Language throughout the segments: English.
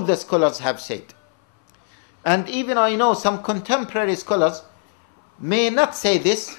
all the scholars have said. And even I know some contemporary scholars may not say this,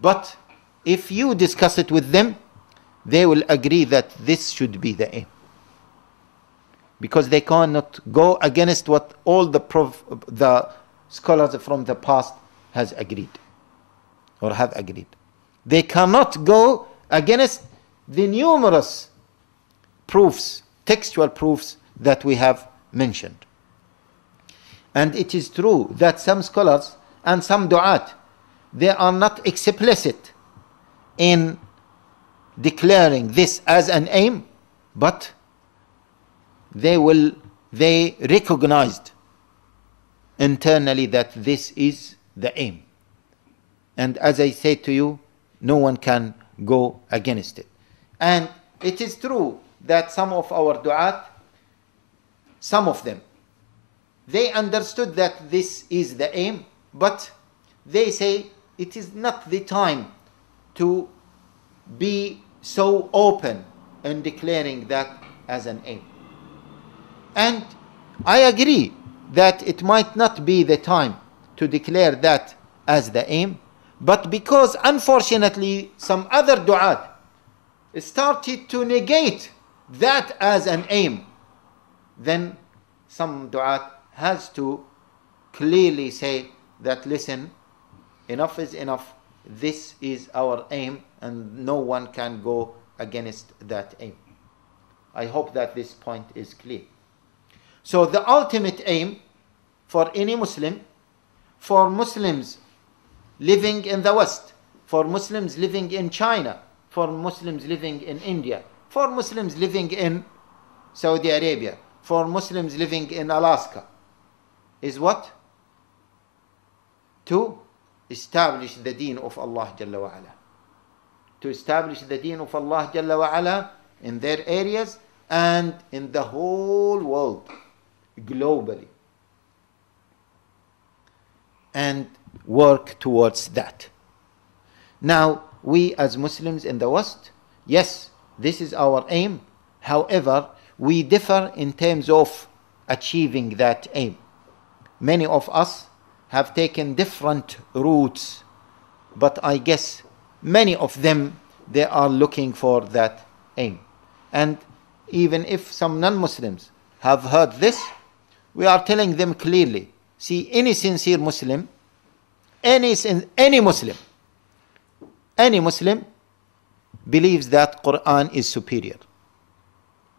but if you discuss it with them, they will agree that this should be the aim. Because they cannot go against what all the scholars from the past has agreed or have agreed. They cannot go against the numerous proofs, textual proofs that we have mentioned. And it is true that some scholars and some du'at, they are not explicit in declaring this as an aim, but they recognized internally that this is the aim. And as I said to you, no one can go against it. And it is true that some of our du'at, some of them, they understood that this is the aim, but they say it is not the time to be so open in declaring that as an aim. And I agree that it might not be the time to declare that as the aim, but because unfortunately some other du'at started to negate that as an aim, then some du'at has to clearly say that, listen, enough is enough, this is our aim and no one can go against that aim. I hope that this point is clear. So the ultimate aim for any Muslim, for Muslims living in the West, for Muslims living in China, for Muslims living in India, for Muslims living in Saudi Arabia, for Muslims living in Alaska, is what? To establish the deen of Allah Jalla wa Ala. To establish the deen of Allah Jalla wa Ala in their areas and in the whole world, globally. And work towards that. Now, we as Muslims in the West, yes, this is our aim. However, we differ in terms of achieving that aim. Many of us have taken different routes, but I guess many of them, they are looking for that aim. And even if some non-Muslims have heard this, we are telling them clearly, see, any sincere Muslim, any Muslim believes that Quran is superior.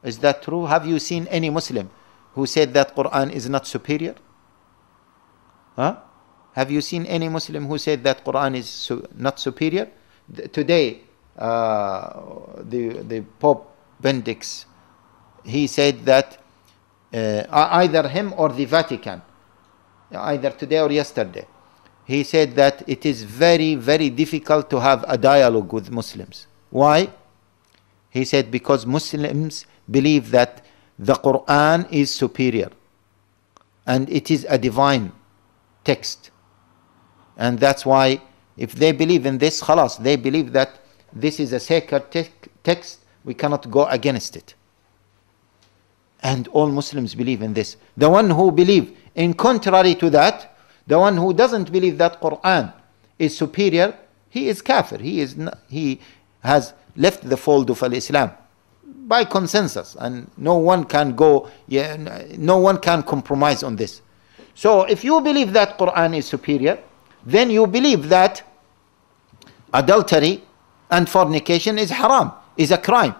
Is that true? Have you seen any Muslim who said that Quran is not superior? Huh? Have you seen any Muslim who said that Quran is not superior? Today, the Pope Benedict, he said that either him or the Vatican, either today or yesterday, he said that it is very, very difficult to have a dialogue with Muslims. Why? He said because Muslims believe that the Quran is superior and it is a divine text. And that's why if they believe in this, khalas, they believe that this is a sacred text, we cannot go against it. And all Muslims believe in this. The one who believe in contrary to that, the one who doesn't believe that Quran is superior, he is kafir. He has left the fold of Islam by consensus, and no one can compromise on this. So if you believe that Quran is superior, then you believe that adultery and fornication is haram, is a crime.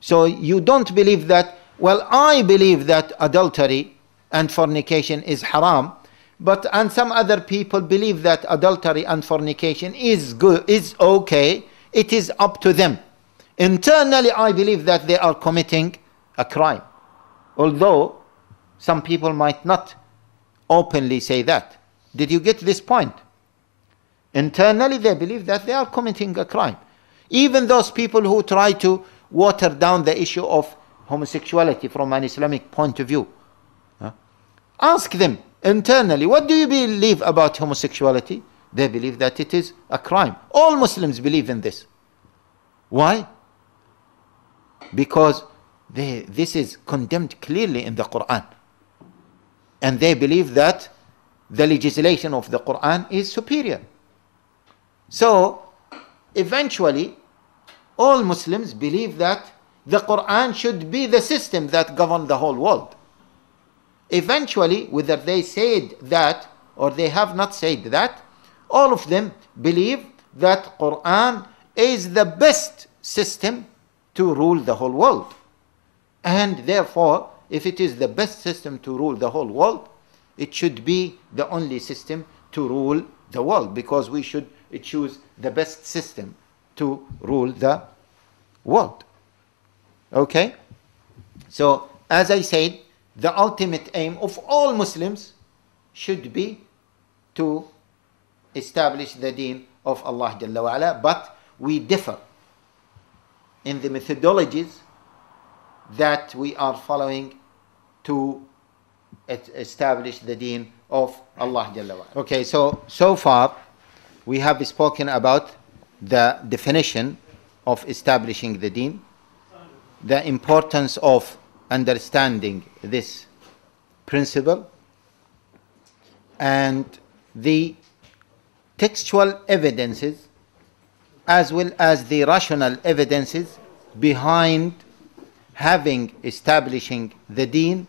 So you don't believe that, well, I believe that adultery and fornication is haram, and some other people believe that adultery and fornication is good, is okay, it is up to them. Internally, I believe that they are committing a crime. Although some people might not openly say that. Did you get this point? Internally, they believe that they are committing a crime. Even those people who try to water down the issue of homosexuality from an Islamic point of view. Ask them internally, what do you believe about homosexuality? They believe that it is a crime. All Muslims believe in this. Why? Because This is condemned clearly in the Quran. And they believe that the legislation of the Quran is superior. So, eventually, all Muslims believe that the Quran should be the system that governs the whole world. Eventually, whether they said that or they have not said that, all of them believe that Quran is the best system to rule the whole world. And therefore, if it is the best system to rule the whole world, it should be the only system to rule the world, because we should choose the best system to rule the world. Okay? So, as I said, the ultimate aim of all Muslims should be to establish the deen of Allah Jalla wa Ala, but we differ in the methodologies that we are following to establish the deen of Allah Jalla wa Ala. Okay, so far we have spoken about the definition of establishing the deen, the importance of understanding this principle, and the textual evidences as well as the rational evidences behind establishing the deen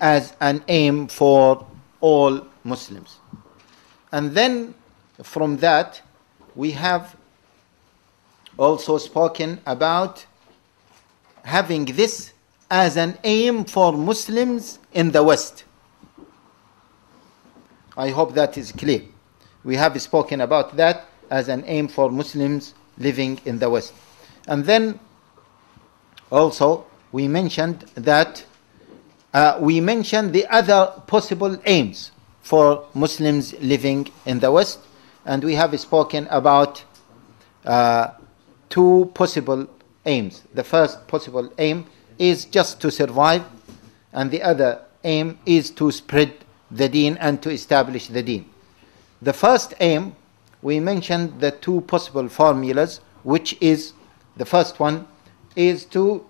as an aim for all Muslims. And then from that we have also spoken about having this as an aim for Muslims in the West. I hope that is clear. We have spoken about that as an aim for Muslims living in the West. And then also we mentioned that we mentioned the other possible aims for Muslims living in the West, and we have spoken about two possible aims. The first possible aim is just to survive, and the other aim is to spread the deen and to establish the deen. The first aim, we mentioned the two possible formulas, which is, the first one is to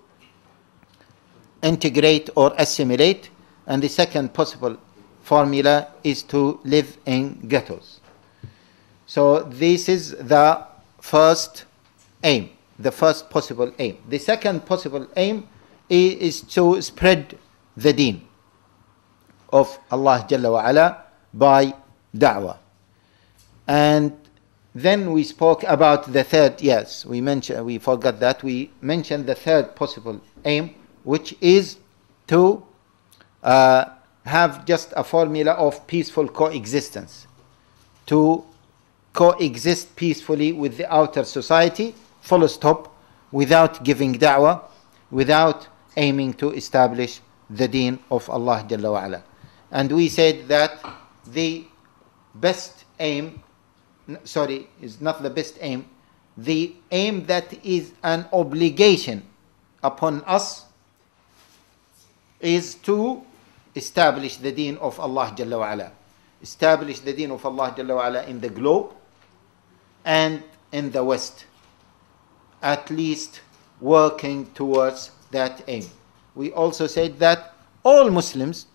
integrate or assimilate, and the second possible formula is to live in ghettos. So this is the first aim, the first possible aim. The second possible aim is to spread the deen of Allah Jalla wa Ala by da'wah. And then we spoke about the third, yes, we forgot that. We mentioned the third possible aim, which is to have just a formula of peaceful coexistence, to coexist peacefully with the outer society, full stop, without giving da'wah, without aiming to establish the deen of Allah Jalla wa Ala. And we said that the best aim, is not the best aim, the aim that is an obligation upon us is to establish the deen of Allah Jalla wa Ala. Establish the deen of Allah Jalla wa Ala in the globe and in the West, at least working towards that aim. We also said that all Muslims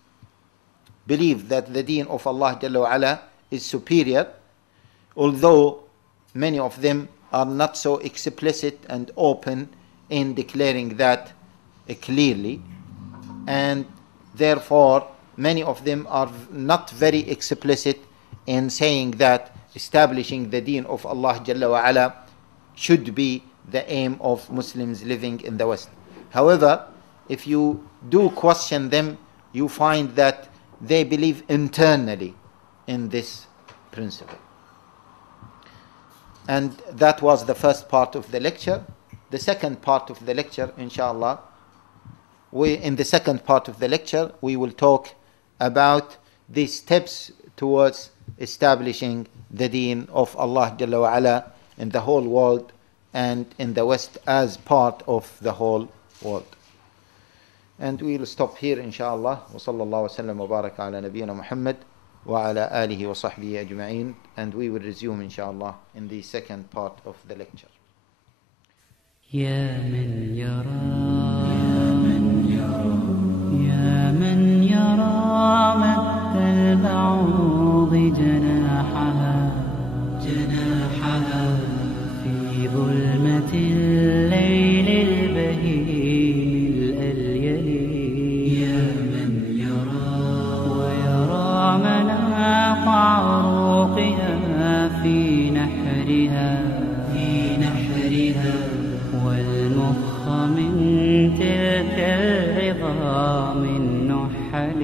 believe that the deen of Allah Jalla wa Ala is superior, although many of them are not so explicit and open in declaring that clearly, and therefore many of them are not very explicit in saying that establishing the deen of Allah Jalla wa Ala should be the aim of Muslims living in the West. However, if you do question them, you find that they believe internally in this principle. And that was the first part of the lecture. The second part of the lecture, inshallah, in the second part of the lecture, we will talk about the steps towards establishing the deen of Allah Jalla wa Ala in the whole world and in the West as part of the whole world. And we will stop here, inshallah. Wa sallallahu wa sallam wa baraka ala nabiyyina Muhammad wa ala alihi wa sahbihi ajma'in. And we will resume, inshallah, in the second part of the lecture. يا من يرى في ظلمة الليل البهيم الأليل يا من يرى ويرى مناق عروقها في نحرها والمخ من تلك العظام النحل